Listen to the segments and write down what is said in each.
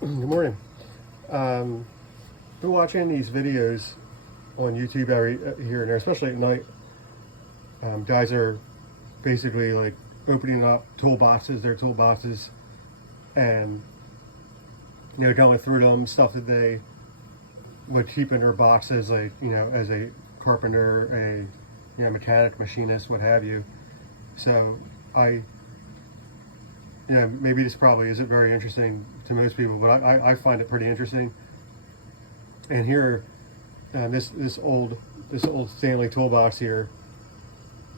Good morning. Been watching these videos on YouTube here and there, especially at night. Guys are basically like opening up their toolboxes, and going through them, stuff that they would keep in their boxes, like as a carpenter, a mechanic, machinist, what have you. So maybe this probably isn't very interesting to most people, but I find it pretty interesting. And here, this old Stanley toolbox here,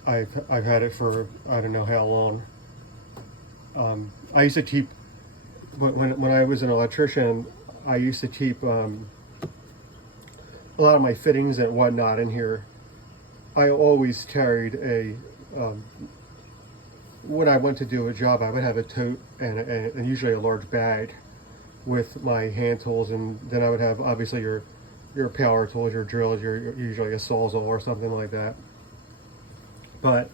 I've had it for I don't know how long. I used to keep when I was an electrician, I used to keep a lot of my fittings and whatnot in here. I always carried when I went to do a job, I would have a tote and usually a large bag with my hand tools, and then I would have obviously your power tools, your drills, usually a sawzall or something like that. But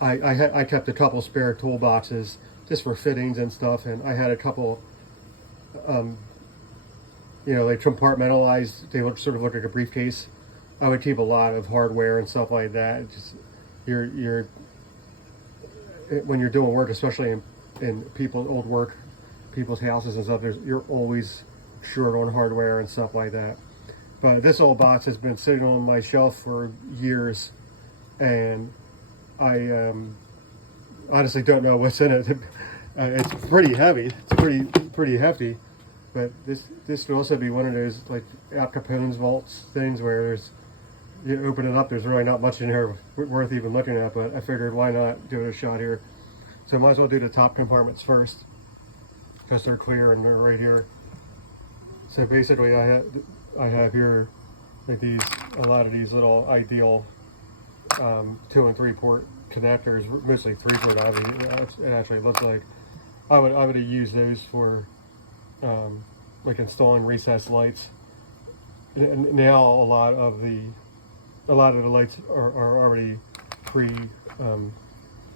I kept a couple spare toolboxes just for fittings and stuff, and I had a couple, like compartmentalized. They sort of look like a briefcase. I would keep a lot of hardware and stuff like that. It's just when you're doing work, especially in people's houses and stuff, you're always short on hardware and stuff like that. But this old box has been sitting on my shelf for years, and I honestly don't know what's in it. It's pretty heavy. It's pretty hefty. But this could also be one of those like Al Capone's vaults things where you open it up, there's really not much in here worth even looking at, but I figured why not give it a shot here. So I might as well do the top compartments first, because they're clear and they're right here. So basically I have here like a lot of these little ideal 2 and 3 port connectors, mostly 3 port. It actually looks like I would have used those for like installing recessed lights. And now a lot of the lights are already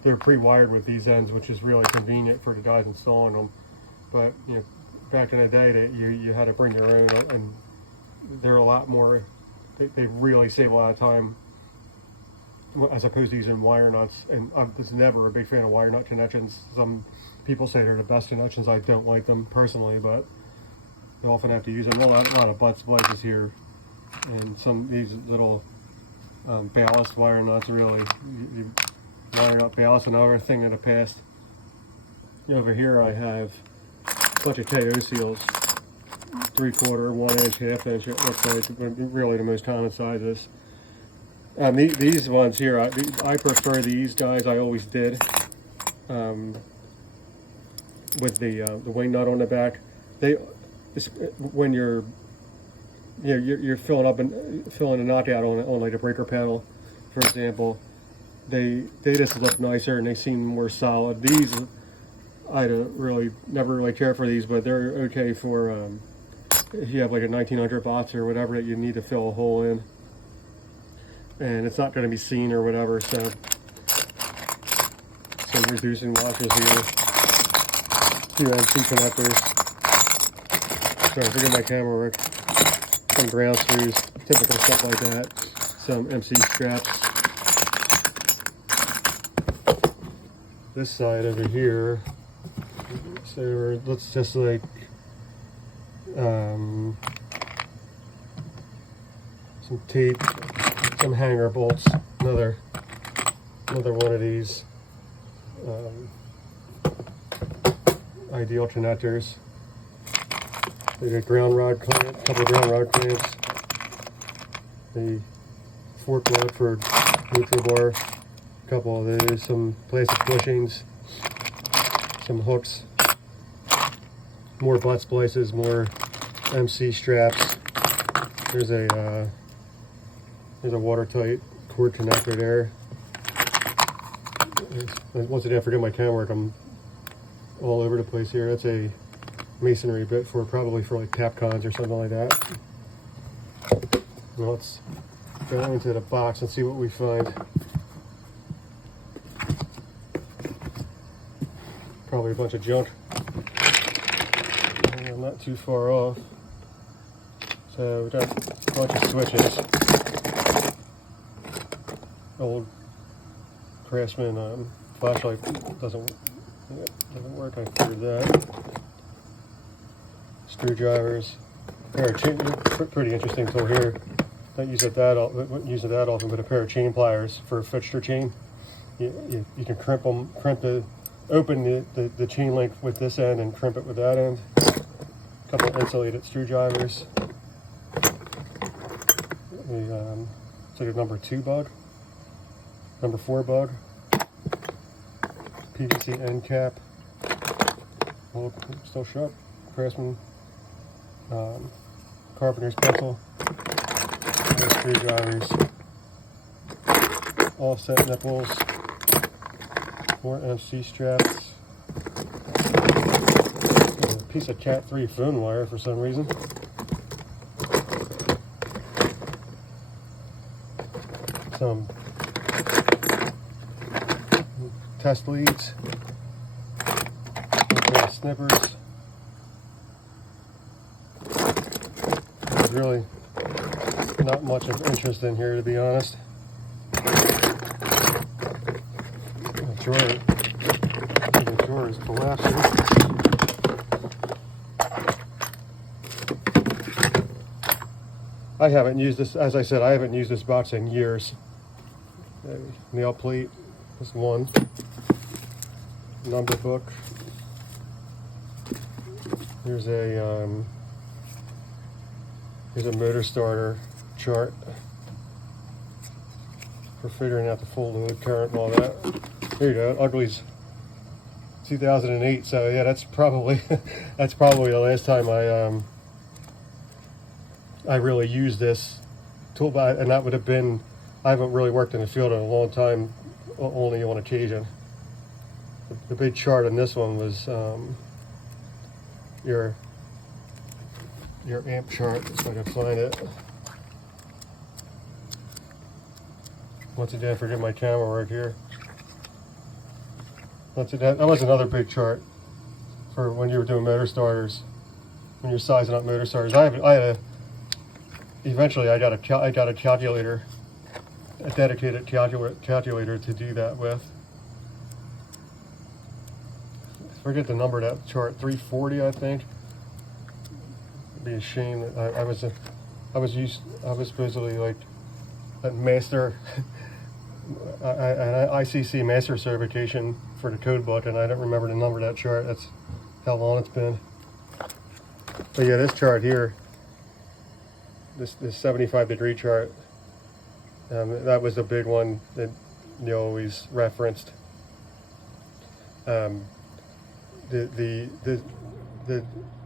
they're pre-wired with these ends, which is really convenient for the guys installing them. But back in the day, you had to bring your own, and they're a lot more. They really save a lot of time as opposed to using wire nuts. And I'm just never a big fan of wire nut connections. Some people say they're the best connections. I don't like them personally, but you often have to use them. A lot of butt splices here, and these little ballast wire nuts. Really, you wire nut ballast. Another thing in the past. Over here I have a bunch of KO seals, 3/4, 1 inch, half inch. It looks like really the most common sizes. These ones here, I prefer these guys. I always did. With the wing nut on the back, when you're filling a knockout on like a breaker panel, for example, they just look nicer and they seem more solid. These I never really care for these, but they're okay for if you have like a 1900 watts or whatever that you need to fill a hole in, and it's not going to be seen or whatever. So some reducing washers here, 2 MC connectors. Sorry, forget my camera work. Some ground screws, typical stuff like that. Some MC straps. This side over here. So let's just like some tape, some hanger bolts. Another one of these ideal connectors. We got ground rod clamp, couple ground rod clamps, the fork rod for neutral bar, a couple of those, some plastic bushings, some hooks, more butt splices, more MC straps. There's a watertight cord connector there. Once again, I forget my camera work. I'm all over the place here. That's a masonry bit probably for like Capcons or something like that. Now let's go into the box and see what we find. Probably a bunch of junk. not too far off. So we got a bunch of switches. Old Craftsman flashlight doesn't work. I figured that. Screwdrivers. Pair of chain, pretty interesting tool here. Don't use it that often, but a pair of chain pliers for a fixture chain. You can open the chain link with this end and crimp it with that end. A couple of insulated screwdrivers. It's like a number 2 bug, number 4 bug. PVC end cap. Well, still sharp. Craftsman. Carpenter's pencil. More screwdrivers. Offset nipples. More MC straps. A piece of Cat 3 phone wire for some reason. Some test leads. Snippers. There's really not much of interest in here, to be honest. The drawer is collapsing. I haven't used this, as I said, I haven't used this box in years. Nail plate, this one. Number book. Here's a motor starter chart for figuring out the full load current and all that. There you go, Ugly's 2008. So yeah, that's probably the last time I really used this tool, and that would have been, I haven't really worked in the field in a long time, only on occasion. The big chart on this one was your amp chart, if I can find it. Once again, forget my camera work here. That was another big chart for when you were doing motor starters, when you're sizing up motor starters. Eventually I got a calculator, a dedicated calculator to do that with. Forget the number of that chart, 340, I think. It'd be a shame that I was supposedly like a master, an ICC master certification for the code book, and I don't remember the number of that chart. That's how long it's been. But yeah, this chart here, this 75-degree chart, that was a big one that you always referenced. The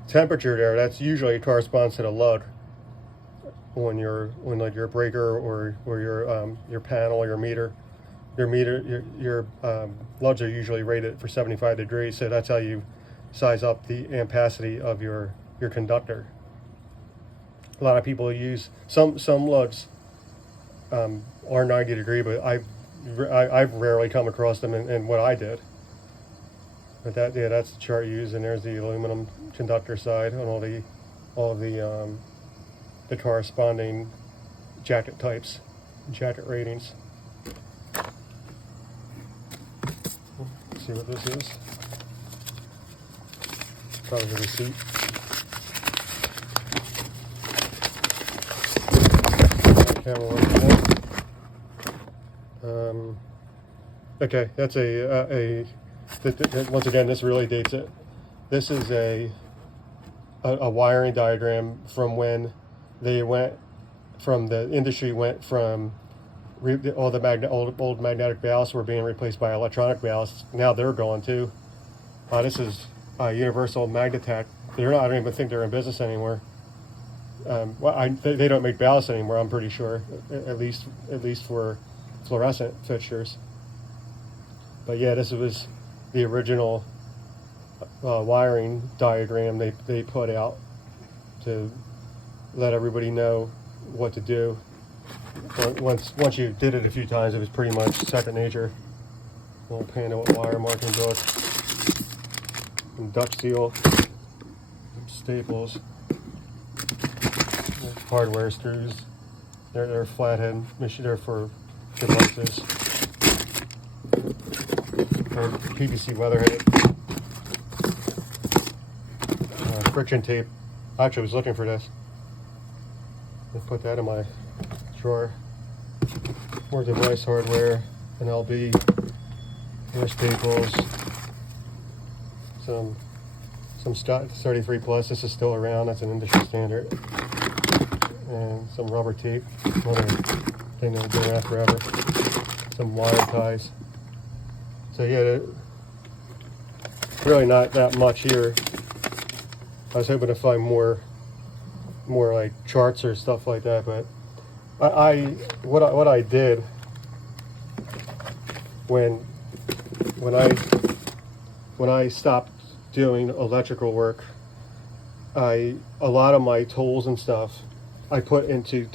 temperature there, that's usually corresponds to the lug on your breaker or your panel or your meter. Your lugs are usually rated for 75 degrees, so that's how you size up the ampacity of your conductor. A lot of people use some lugs are 90 degree, but I've rarely come across them in what I did. But that's the chart used, and there's the aluminum conductor side on all the corresponding jacket types, jacket ratings. Let's see what this is. Probably the receipt. Camera working. Okay, that's once again, this really dates it. This is a wiring diagram from when the industry went from all the old magnetic ballasts were being replaced by electronic ballasts. Now they're gone too. This is Universal Magnetech. I don't even think they're in business anymore. They don't make ballasts anymore, I'm pretty sure, at least for fluorescent fixtures. But yeah, this was the original wiring diagram they put out to let everybody know what to do. Once you did it a few times, it was pretty much second nature. Little panel wire marking book and Dutch seal. Oops. staples, hardware screws. They're flathead machine. They're for devices. They're PVC weatherhead. Friction tape. Actually, I was looking for this. I put that in my drawer. More device hardware, an LB, more staples, some stock 33 plus. This is still around. That's an industry standard. And some rubber tape, another thing that will go around forever. Some wire ties. So yeah, really not that much here. I was hoping to find more like charts or stuff like that, but what I did when I stopped doing electrical work, a lot of my tools and stuff I put into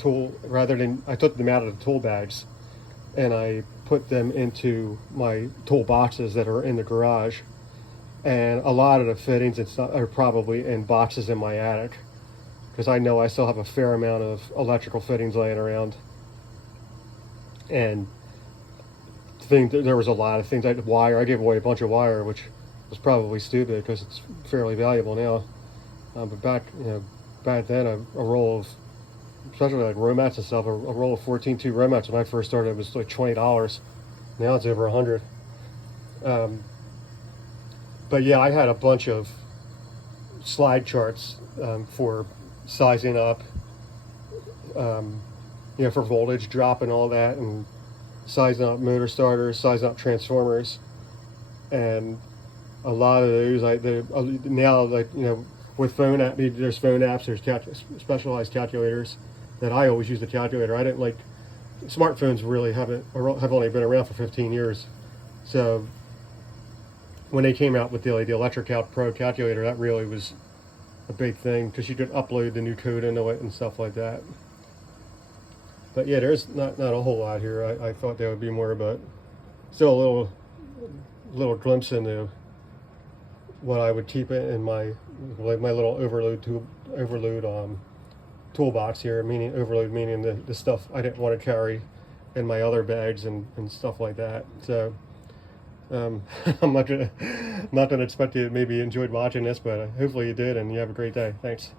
I took them out of the tool bags and I put them into my tool boxes that are in the garage, and a lot of the fittings and stuff are probably in boxes in my attic, because I know I still have a fair amount of electrical fittings laying around. And there was a lot of things. I gave away a bunch of wire, which was probably stupid because it's fairly valuable now. But back then, a roll of, especially like row mats and stuff, a roll of 14-2 row mats when I first started was like $20. Now it's over $100. But yeah, I had a bunch of slide charts for sizing up, for voltage drop and all that, and sizing up motor starters, sizing up transformers, and a lot of those now, with phone app, there's phone apps, there's specialized calculators that I always use the calculator. I didn't like smartphones. Really have only been around for 15 years, so when they came out with the Electric Pro calculator, that really was a big thing because you could upload the new code into it and stuff like that. But yeah, there's not a whole lot here. I thought there would be more, but still a little glimpse into what I would keep in my little overload toolbox here. Meaning overload, meaning the stuff I didn't want to carry in my other bags and stuff like that. So I'm not gonna expect you to maybe enjoyed watching this, but hopefully you did, and you have a great day. Thanks.